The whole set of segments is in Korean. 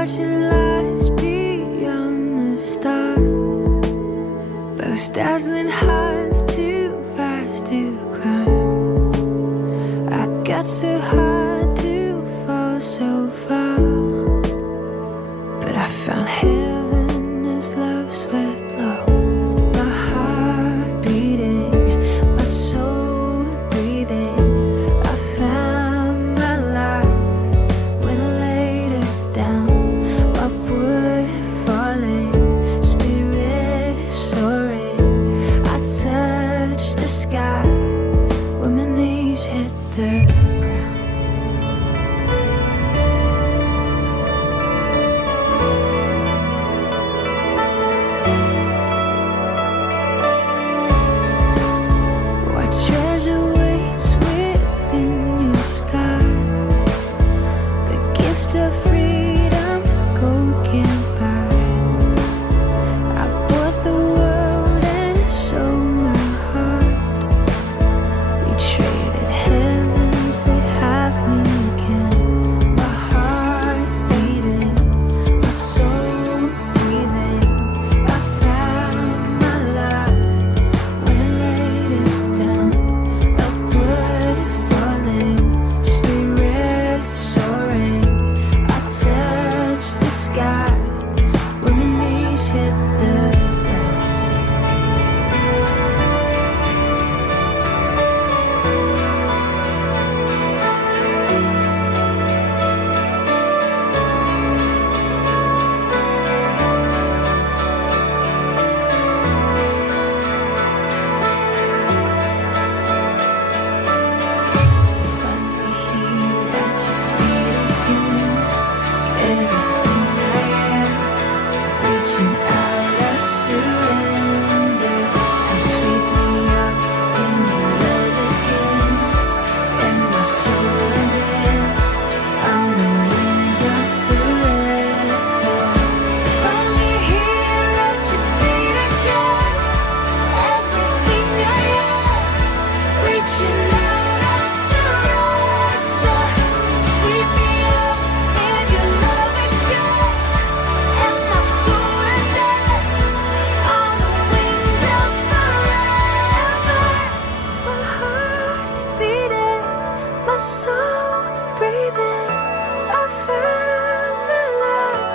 watching lights beyond the stars. Those dazzling heights too fast to climb. I got so high to fall so far, but I found heaven as love swept low. My heart beating, my soul breathing. I found my life when I laid it down. Upward falling, spirit soaring. I touched the sky when my knees hit the ground. What treasure waits within your skies? The gift of freedom gold can't buy. I bought the world and sold my heart. We traded heaven to have me again. My heart beating, my soul breathing. I found my life when I laid it down. Upward falling, spirit soaring. I touched the sky when my knees hit the ground. Finally here at your feet again. Everything I am, reaching out, I surrender. Come sweep me up in your love again, and my soul will dance on the wings of forever. Finally here at your feet again. Everything I am, reaching out, I surrender. Sweep me up in your love again, and my soul will dance on the wings of forever. My heart beating, my soul breathing. I found my life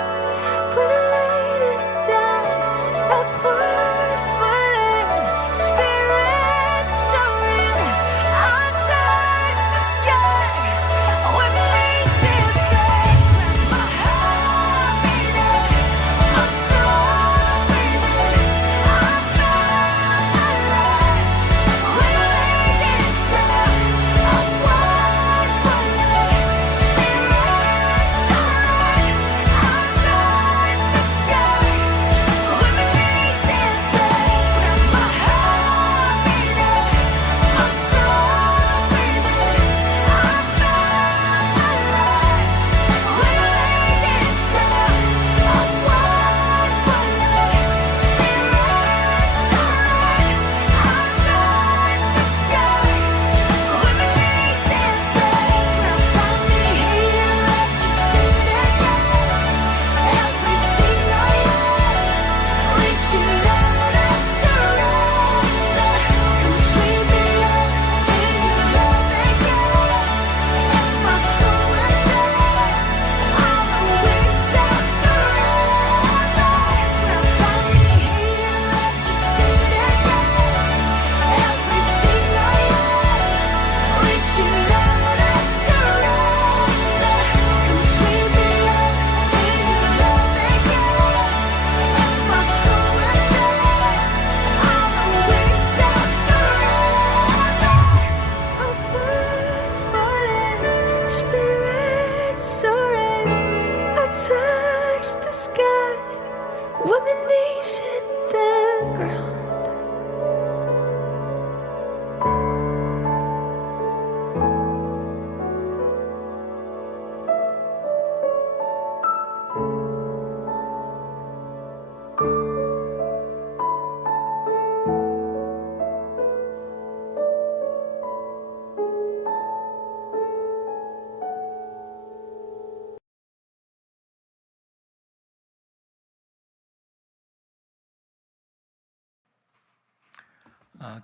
when I laid it down. Upward falling, spirit soaring. I touched the sky when my knees hit the ground. My heart beating, my soul breathing. I found my life when I laid it down. Upward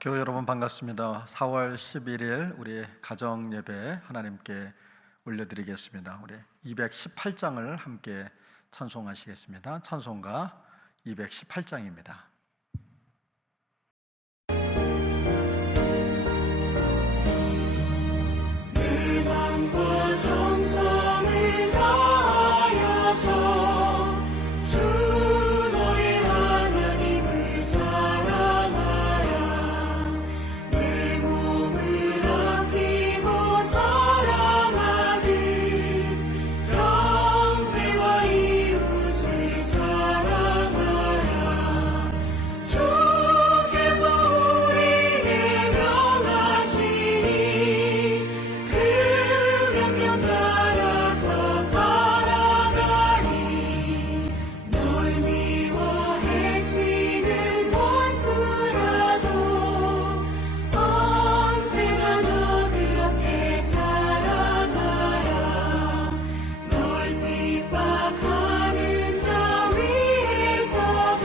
교회 여러분 반갑습니다. 4월 11일 우리 가정 예배 하나님께 올려드리겠습니다. 우리 218장을 함께 찬송하시겠습니다. 찬송가 218장입니다. 마음과 정성을 다하여서 주 너의 하나님을 사랑하라. 내 몸을 아끼고 사랑하듯 형제와 이웃을 사랑하라. 주께서 우리에게 명하시니 그 명령 따라서 살아가리. 널 미워 해치는 원수라도 언제나 너 그렇게 사랑하라. 널 핍박하는 자 위에서도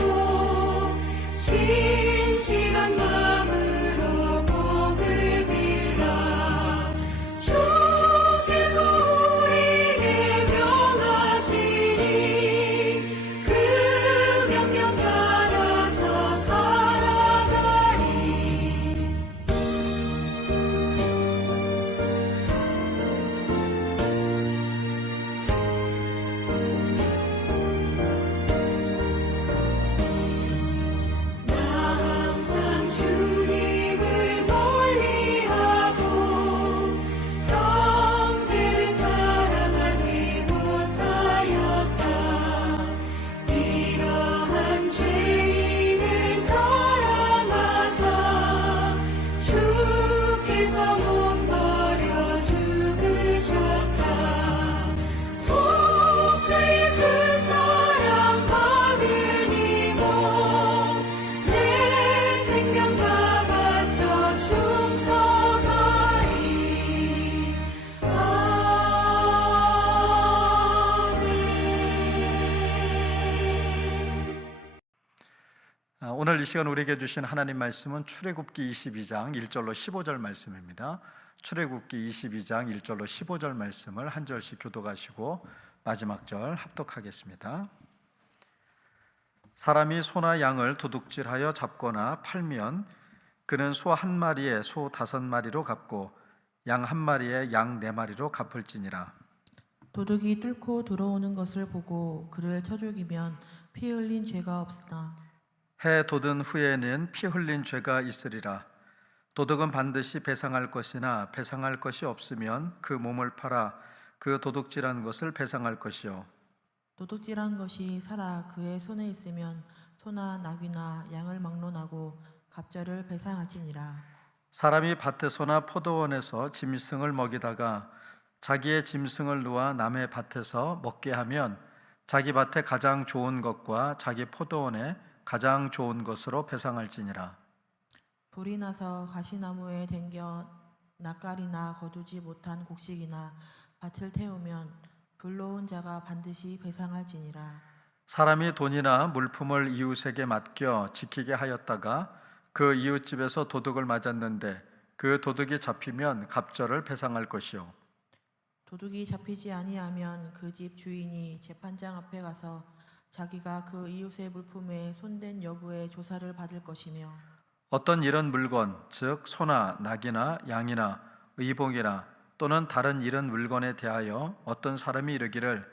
진실한 마음으로 복을 빌라. 주께서 우리에게 명하시니 그 명령 따라서 살아가리. 나 항상 주님을 멀리하고 형제를 사랑하지 못하였다. 이러한 죄인을 사랑하사 주께서 몸 버려 죽으셨다. 속죄의 큰 사랑 받으니 내 생명 다 바쳐 충성하리. 아멘. 오늘 이 시간 우리에게 주신 하나님 말씀은 출애굽기 22장 1절로 15절 말씀입니다. 출애굽기 22장 1절로 15절 말씀을 한 절씩 교독하시고 마지막 절 합독하겠습니다. 사람이 소나 양을 도둑질하여 잡거나 팔면 그는 소 한 마리에 소 5마리로 갚고 양 한 마리에 양 4마리로 갚을지니라. 도둑이 뚫고 들어오는 것을 보고 그를 쳐 죽이면 피 흘린 죄가 없으나 해 돋은 후에는 피 흘린 죄가 있으리라. 도둑은 반드시 배상할 것이나 배상할 것이 없으면 그 몸을 팔아 그 도둑질한 것을 배상할 것이요. 도둑질한 것이 살아 그의 손에 있으면 소나 나귀나 양을 막론하고 갑절을 배상할지니라. 사람이 밭에서나 포도원에서 짐승을 먹이다가 자기의 짐승을 놓아 남의 밭에서 먹게 하면 자기 밭에 가장 좋은 것과 자기 포도원에 가장 좋은 것으로 배상할지니라. 불이 나서 가시나무에 댕겨 낯가리나 거두지 못한 곡식이나 밭을 태우면 불러온 자가 반드시 배상할지니라. 사람이 돈이나 물품을 이웃에게 맡겨 지키게 하였다가 그 이웃집에서 도둑을 맞았는데 그 도둑이 잡히면 갑절을 배상할 것이요. 도둑이 잡히지 아니하면 그 집 주인이 재판장 앞에 가서 자기가 그 이웃의 물품에 손댄 여부의 조사를 받을 것이며 어떤 이런 물건, 즉 소나 낙이나 양이나 의복이나 또는 다른 이런 물건에 대하여 어떤 사람이 이르기를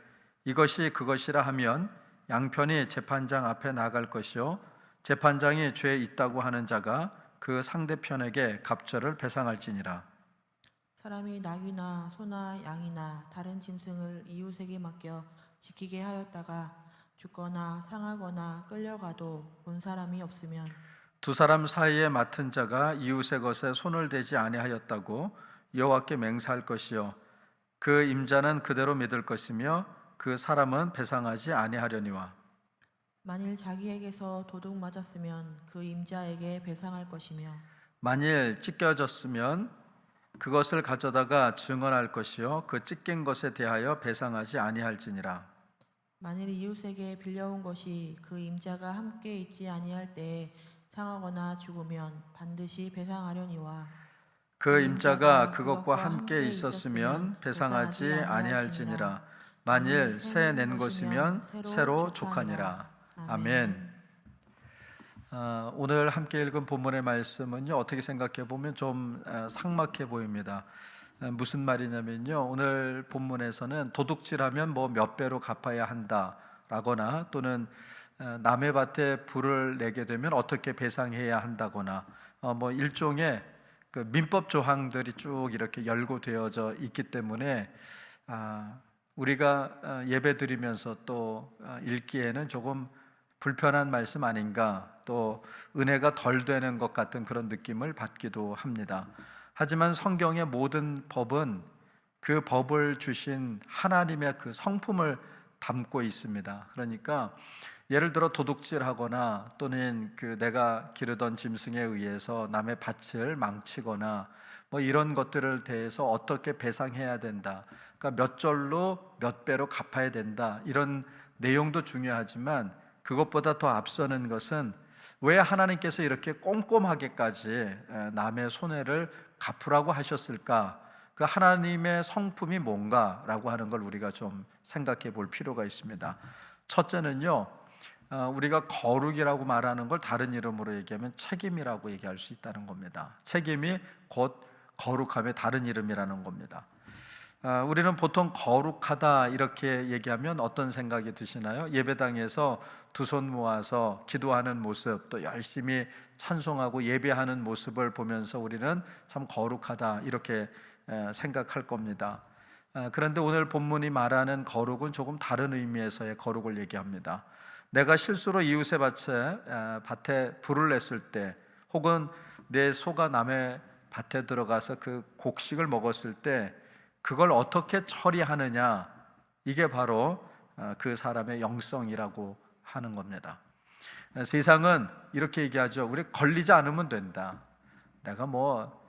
이것이 그것이라 하면 양편이 재판장 앞에 나갈 것이요 재판장이 죄 있다고 하는 자가 그 상대편에게 갑절을 배상할지니라. 사람이 낙이나 소나 양이나 다른 짐승을 이웃에게 맡겨 지키게 하였다가 죽거나 상하거나 끌려가도 본 사람이 없으면 두 사람 사이에 맡은 자가 이웃의 것에 손을 대지 아니하였다고 여호와께 맹세할 것이요 그 임자는 그대로 믿을 것이며 그 사람은 배상하지 아니하려니와. 만일 자기에게서 도둑 맞았으면 그 임자에게 배상할 것이며 만일 찢겨졌으면 그것을 가져다가 증언할 것이요 그 찢긴 것에 대하여 배상하지 아니할지니라. 만일 이웃에게 빌려온 것이 그 임자가 함께 있지 아니할 때에 상하거나 죽으면 반드시 배상하려니와 그 임자가 그것과 함께 있었으면 배상하지 아니할지니라. 만일 새 낸 것이면 새로 족하니라. 아멘. 오늘 함께 읽은 본문의 말씀은요, 어떻게 생각해 보면 좀 삭막해 보입니다. 무슨 말이냐면요, 오늘 본문에서는 도둑질하면 뭐 몇 배로 갚아야 한다라거나, 또는 남의 밭에 불을 내게 되면 어떻게 배상해야 한다거나, 뭐 일종의 그 민법 조항들이 쭉 이렇게 열고되어져 있기 때문에 우리가 예배 드리면서 또 읽기에는 조금 불편한 말씀 아닌가, 또 은혜가 덜 되는 것 같은 그런 느낌을 받기도 합니다. 하지만 성경의 모든 법은 그 법을 주신 하나님의 그 성품을 담고 있습니다. 그러니까 예를 들어 도둑질하거나, 또는 그 내가 기르던 짐승에 의해서 남의 밭을 망치거나, 뭐 이런 것들을 대해서 어떻게 배상해야 된다, 그러니까 몇 절로 몇 배로 갚아야 된다, 이런 내용도 중요하지만 그것보다 더 앞서는 것은 왜 하나님께서 이렇게 꼼꼼하게까지 남의 손해를 갚으라고 하셨을까? 그 하나님의 성품이 뭔가라고 하는 걸 우리가 좀 생각해 볼 필요가 있습니다. 첫째는요, 우리가 거룩이라고 말하는 걸 다른 이름으로 얘기하면 책임이라고 얘기할 수 있다는 겁니다. 책임이 곧 거룩함의 다른 이름이라는 겁니다. 우리는 보통 거룩하다 이렇게 얘기하면 어떤 생각이 드시나요? 예배당에서 두 손 모아서 기도하는 모습, 또 열심히 찬송하고 예배하는 모습을 보면서 우리는 참 거룩하다 이렇게 생각할 겁니다. 그런데 오늘 본문이 말하는 거룩은 조금 다른 의미에서의 거룩을 얘기합니다. 내가 실수로 이웃의 밭에 불을 냈을 때, 혹은 내 소가 남의 밭에 들어가서 그 곡식을 먹었을 때 그걸 어떻게 처리하느냐, 이게 바로 그 사람의 영성이라고 하는 겁니다. 세상은 이렇게 얘기하죠. 우리 걸리지 않으면 된다. 내가 뭐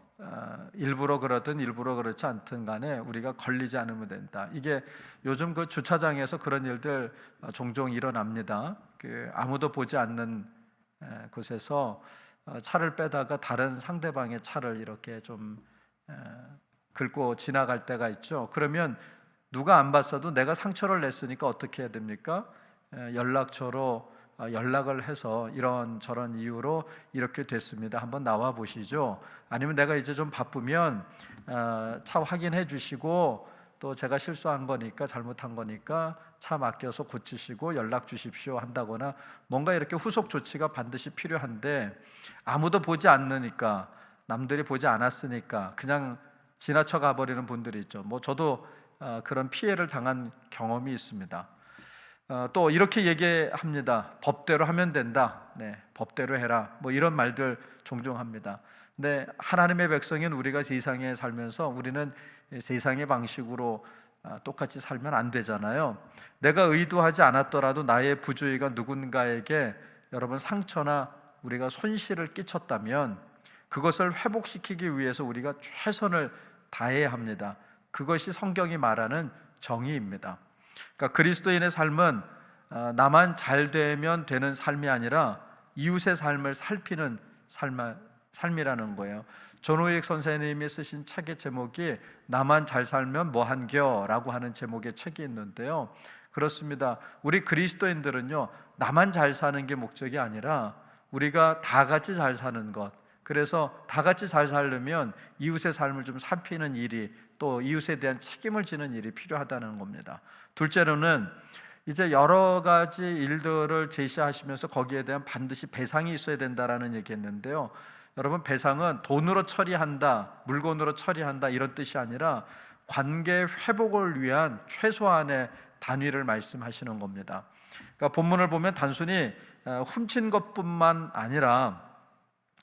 일부러 그러든 일부러 그렇지 않든 간에 우리가 걸리지 않으면 된다. 이게 요즘 그 주차장에서 그런 일들 종종 일어납니다. 그 아무도 보지 않는 곳에서 차를 빼다가 다른 상대방의 차를 이렇게 좀 긁고 지나갈 때가 있죠. 그러면 누가 안 봤어도 내가 상처를 냈으니까 어떻게 해야 됩니까? 연락처로 연락을 해서 이런 저런 이유로 이렇게 됐습니다, 한번 나와 보시죠. 아니면 내가 이제 좀 바쁘면 차 확인해 주시고, 또 제가 실수한 거니까, 잘못한 거니까 차 맡겨서 고치시고 연락 주십시오 한다거나, 뭔가 이렇게 후속 조치가 반드시 필요한데 아무도 보지 않으니까, 남들이 보지 않았으니까 그냥 지나쳐 가버리는 분들이 있죠. 뭐 저도 그런 피해를 당한 경험이 있습니다. 또 이렇게 얘기합니다. 법대로 하면 된다. 네, 법대로 해라. 뭐 이런 말들 종종 합니다. 근데 하나님의 백성인 우리가 세상에 살면서 우리는 세상의 방식으로 똑같이 살면 안 되잖아요. 내가 의도하지 않았더라도 나의 부주의가 누군가에게 여러분 상처나 우리가 손실을 끼쳤다면 그것을 회복시키기 위해서 우리가 최선을 다해야 합니다. 그것이 성경이 말하는 정의입니다. 그러니까 그리스도인의 삶은 나만 잘 되면 되는 삶이 아니라 이웃의 삶을 살피는 삶이라는 거예요. 존호익 선생님이 쓰신 책의 제목이 나만 잘 살면 뭐한겨? 라고 하는 제목의 책이 있는데요, 그렇습니다. 우리 그리스도인들은요, 나만 잘 사는 게 목적이 아니라 우리가 다 같이 잘 사는 것, 그래서 다 같이 잘 살려면 이웃의 삶을 좀 살피는 일이, 또 이웃에 대한 책임을 지는 일이 필요하다는 겁니다. 둘째로는 이제 여러 가지 일들을 제시하시면서 거기에 대한 반드시 배상이 있어야 된다라는 얘기했는데요, 여러분, 배상은 돈으로 처리한다, 물건으로 처리한다 이런 뜻이 아니라 관계 회복을 위한 최소한의 단위를 말씀하시는 겁니다. 그러니까 본문을 보면 단순히 훔친 것뿐만 아니라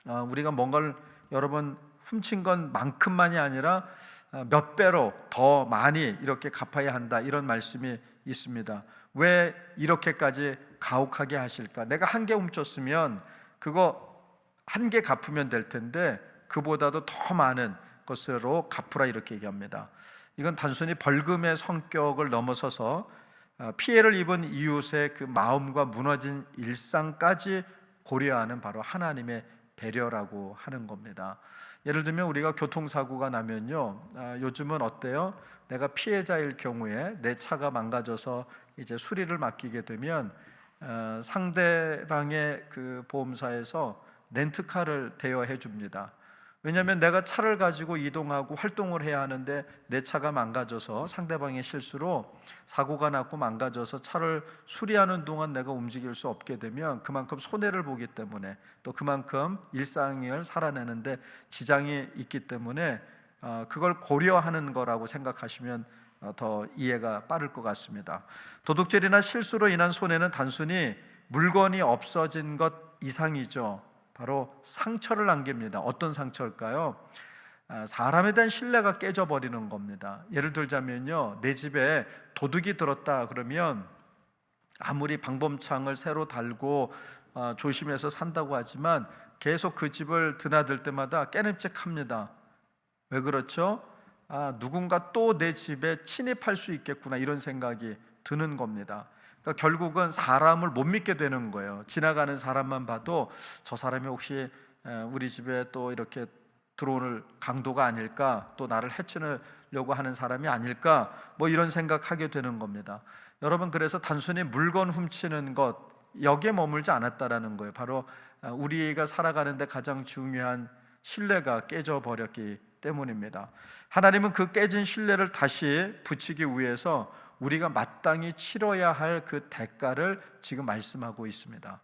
우리가 뭔가를 여러분 훔친 것만큼만이 아니라 몇 배로 더 많이 이렇게 갚아야 한다, 이런 말씀이 있습니다. 왜 이렇게까지 가혹하게 하실까? 내가 한 개 훔쳤으면 그거 한 개 갚으면 될 텐데 그보다도 더 많은 것으로 갚으라, 이렇게 얘기합니다. 이건 단순히 벌금의 성격을 넘어서서 피해를 입은 이웃의 그 마음과 무너진 일상까지 고려하는 바로 하나님의 배려라고 하는 겁니다. 예를 들면 우리가 교통사고가 나면요, 요즘은 어때요? 내가 피해자일 경우에 내 차가 망가져서 이제 수리를 맡기게 되면 상대방의 그 보험사에서 렌트카를 대여해 줍니다. 왜냐하면 내가 차를 가지고 이동하고 활동을 해야 하는데 내 차가 망가져서 상대방의 실수로 사고가 났고 망가져서 차를 수리하는 동안 내가 움직일 수 없게 되면 그만큼 손해를 보기 때문에, 또 그만큼 일상을 살아내는데 지장이 있기 때문에 그걸 고려하는 거라고 생각하시면 더 이해가 빠를 것 같습니다. 도둑질이나 실수로 인한 손해는 단순히 물건이 없어진 것 이상이죠. 바로 상처를 남깁니다. 어떤 상처일까요? 사람에 대한 신뢰가 깨져버리는 겁니다. 예를 들자면요, 내 집에 도둑이 들었다 그러면 아무리 방범창을 새로 달고 조심해서 산다고 하지만 계속 그 집을 드나들 때마다 깨름직합니다. 왜 그렇죠? 누군가 또 내 집에 침입할 수 있겠구나, 이런 생각이 드는 겁니다. 그러니까 결국은 사람을 못 믿게 되는 거예요. 지나가는 사람만 봐도 저 사람이 혹시 우리 집에 또 이렇게 들어오는 강도가 아닐까, 또 나를 해치려고 하는 사람이 아닐까, 뭐 이런 생각하게 되는 겁니다. 여러분, 그래서 단순히 물건 훔치는 것 여기에 머물지 않았다라는 거예요. 바로 우리가 살아가는데 가장 중요한 신뢰가 깨져버렸기 때문입니다. 하나님은 그 깨진 신뢰를 다시 붙이기 위해서 우리가 마땅히 치러야 할 그 대가를 지금 말씀하고 있습니다.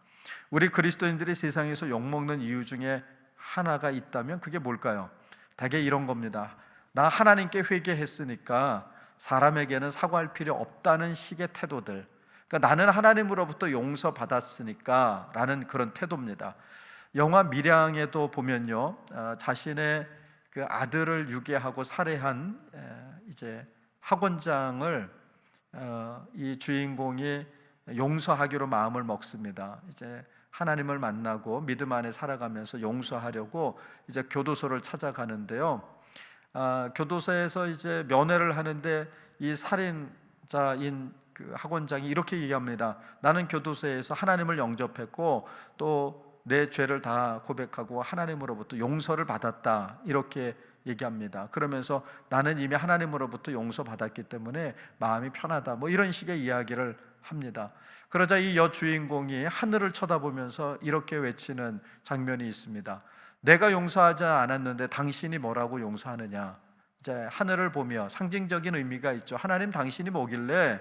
우리 그리스도인들이 세상에서 욕먹는 이유 중에 하나가 있다면 그게 뭘까요? 대개 이런 겁니다. 나 하나님께 회개했으니까 사람에게는 사과할 필요 없다는 식의 태도들. 그러니까 나는 하나님으로부터 용서받았으니까 라는 그런 태도입니다. 영화 밀양에도 보면요, 자신의 그 아들을 유괴하고 살해한 이제 학원장을 이 주인공이 용서하기로 마음을 먹습니다. 이제 하나님을 만나고 믿음 안에 살아가면서 용서하려고 이제 교도소를 찾아가는데요, 교도소에서 이제 면회를 하는데 이 살인자인 그 학원장이 이렇게 얘기합니다. 나는 교도소에서 하나님을 영접했고 또 내 죄를 다 고백하고 하나님으로부터 용서를 받았다, 이렇게 얘기합니다. 그러면서 나는 이미 하나님으로부터 용서받았기 때문에 마음이 편하다, 뭐 이런 식의 이야기를 합니다. 그러자 이 여주인공이 하늘을 쳐다보면서 이렇게 외치는 장면이 있습니다. 내가 용서하지 않았는데 당신이 뭐라고 용서하느냐. 이제 하늘을 보며 상징적인 의미가 있죠. 하나님, 당신이 뭐길래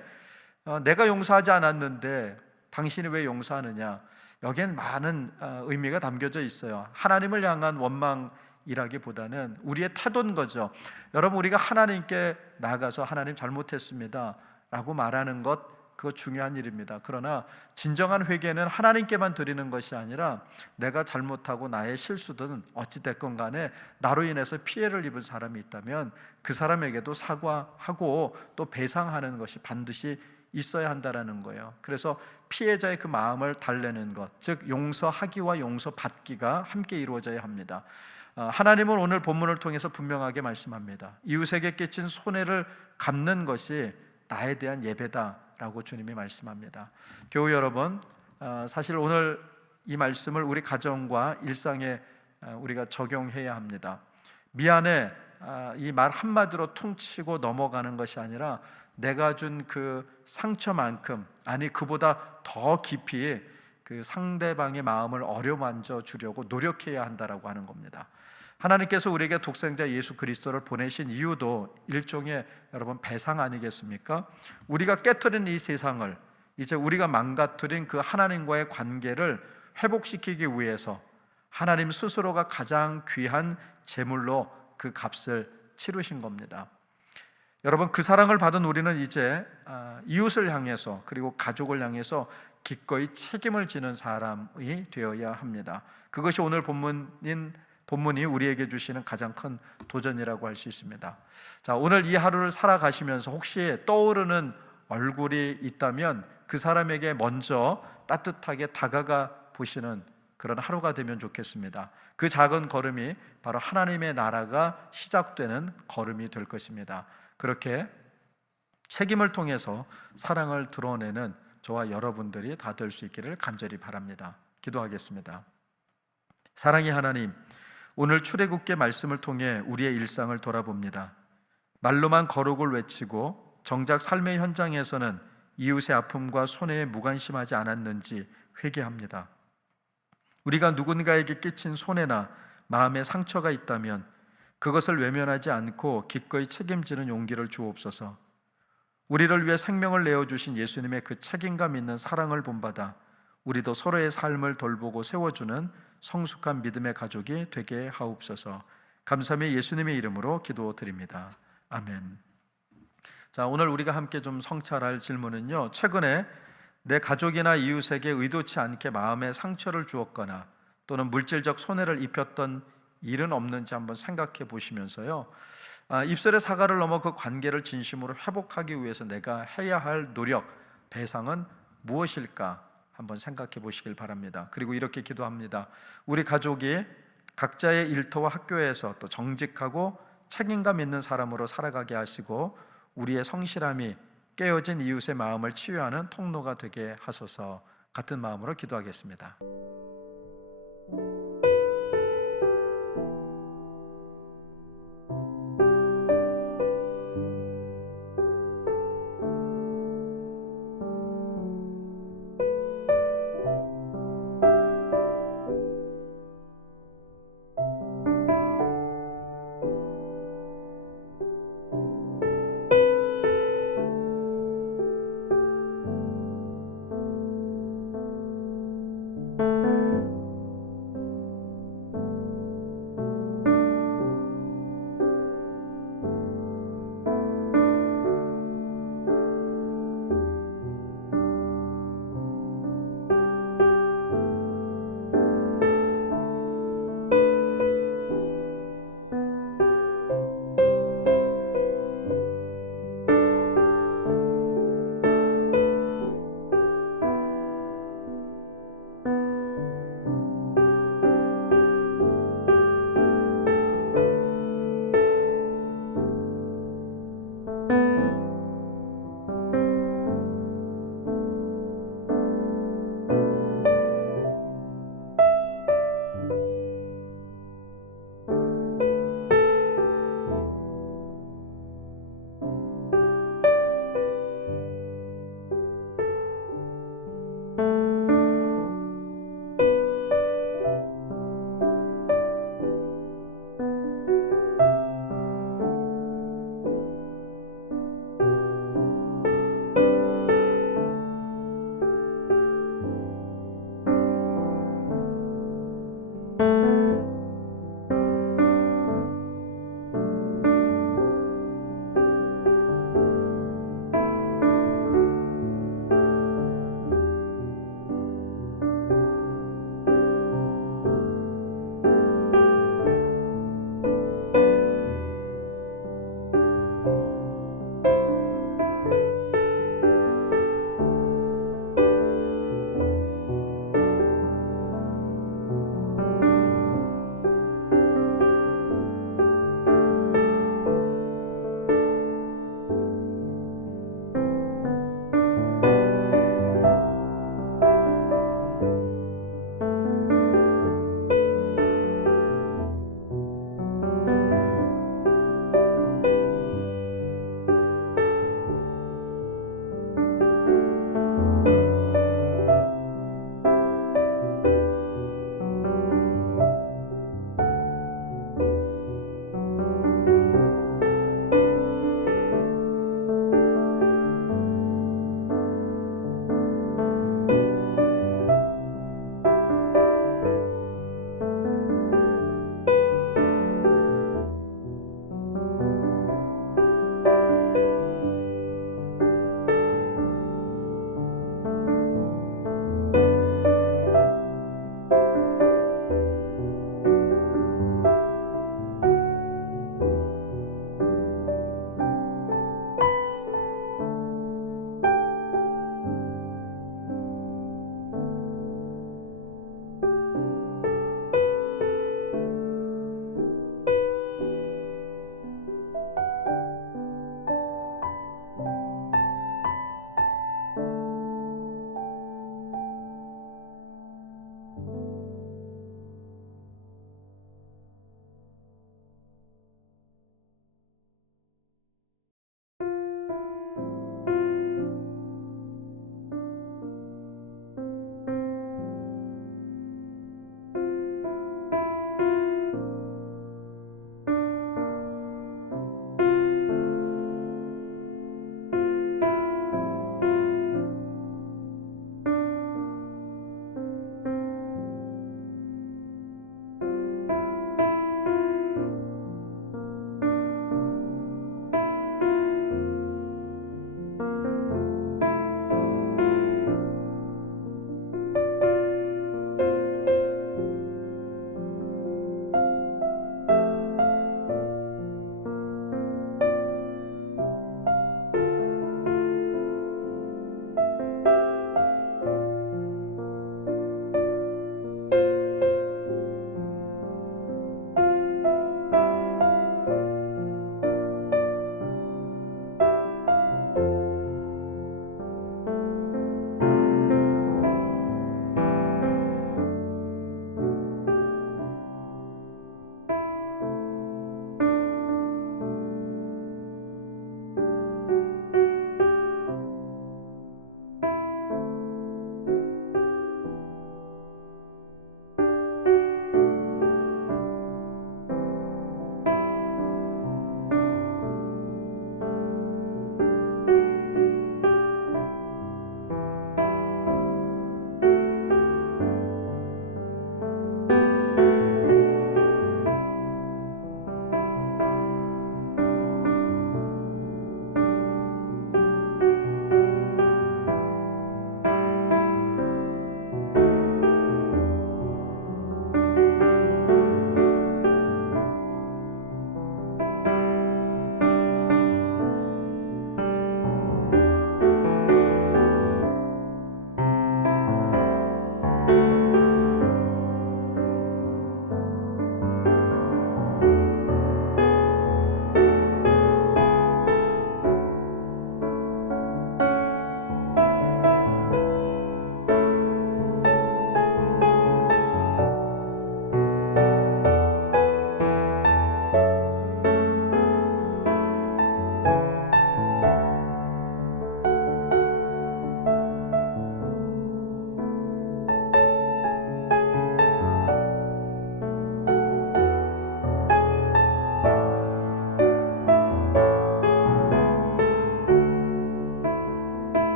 내가 용서하지 않았는데 당신이 왜 용서하느냐. 여기엔 많은 의미가 담겨져 있어요. 하나님을 향한 원망이라기보다는 우리의 태도인 거죠. 여러분, 우리가 하나님께 나가서 하나님 잘못했습니다 라고 말하는 것, 그거 중요한 일입니다. 그러나 진정한 회개는 하나님께만 드리는 것이 아니라 내가 잘못하고 나의 실수든 어찌됐건 간에 나로 인해서 피해를 입은 사람이 있다면 그 사람에게도 사과하고 또 배상하는 것이 반드시 있어야 한다라는 거예요. 그래서 피해자의 그 마음을 달래는 것, 즉 용서하기와 용서받기가 함께 이루어져야 합니다. 하나님은 오늘 본문을 통해서 분명하게 말씀합니다. 이웃에게 끼친 손해를 갚는 것이 나에 대한 예배다라고 주님이 말씀합니다. 교우 여러분, 사실 오늘 이 말씀을 우리 가정과 일상에 우리가 적용해야 합니다. 미안해, 이 말 한마디로 퉁치고 넘어가는 것이 아니라 내가 준 그 상처만큼, 아니 그보다 더 깊이 그 상대방의 마음을 어루만져 주려고 노력해야 한다라고 하는 겁니다. 하나님께서 우리에게 독생자 예수 그리스도를 보내신 이유도 일종의 여러분 배상 아니겠습니까? 우리가 깨트린 이 세상을, 이제 우리가 망가뜨린 그 하나님과의 관계를 회복시키기 위해서 하나님 스스로가 가장 귀한 제물로 그 값을 치르신 겁니다. 여러분, 그 사랑을 받은 우리는 이제 이웃을 향해서 그리고 가족을 향해서 기꺼이 책임을 지는 사람이 되어야 합니다. 그것이 오늘 본문이 우리에게 주시는 가장 큰 도전이라고 할 수 있습니다. 자, 오늘 이 하루를 살아가시면서 혹시 떠오르는 얼굴이 있다면 그 사람에게 먼저 따뜻하게 다가가 보시는 그런 하루가 되면 좋겠습니다. 그 작은 걸음이 바로 하나님의 나라가 시작되는 걸음이 될 것입니다. 그렇게 책임을 통해서 사랑을 드러내는 저와 여러분들이 다 될 수 있기를 간절히 바랍니다. 기도하겠습니다. 사랑의 하나님, 오늘 출애굽기 말씀을 통해 우리의 일상을 돌아봅니다. 말로만 거룩을 외치고 정작 삶의 현장에서는 이웃의 아픔과 손해에 무관심하지 않았는지 회개합니다. 우리가 누군가에게 끼친 손해나 마음의 상처가 있다면 그것을 외면하지 않고 기꺼이 책임지는 용기를 주옵소서. 우리를 위해 생명을 내어주신 예수님의 그 책임감 있는 사랑을 본받아 우리도 서로의 삶을 돌보고 세워주는 성숙한 믿음의 가족이 되게 하옵소서. 감사함의 예수님의 이름으로 기도드립니다. 아멘. 자, 오늘 우리가 함께 좀 성찰할 질문은요, 최근에 내 가족이나 이웃에게 의도치 않게 마음에 상처를 주었거나 또는 물질적 손해를 입혔던 일은 없는지 한번 생각해 보시면서요, 입술의 사과를 넘어 그 관계를 진심으로 회복하기 위해서 내가 해야 할 노력, 배상은 무엇일까 한번 생각해 보시길 바랍니다. 그리고 이렇게 기도합니다. 우리 가족이 각자의 일터와 학교에서 또 정직하고 책임감 있는 사람으로 살아가게 하시고 우리의 성실함이 깨어진 이웃의 마음을 치유하는 통로가 되게 하소서. 같은 마음으로 기도하겠습니다.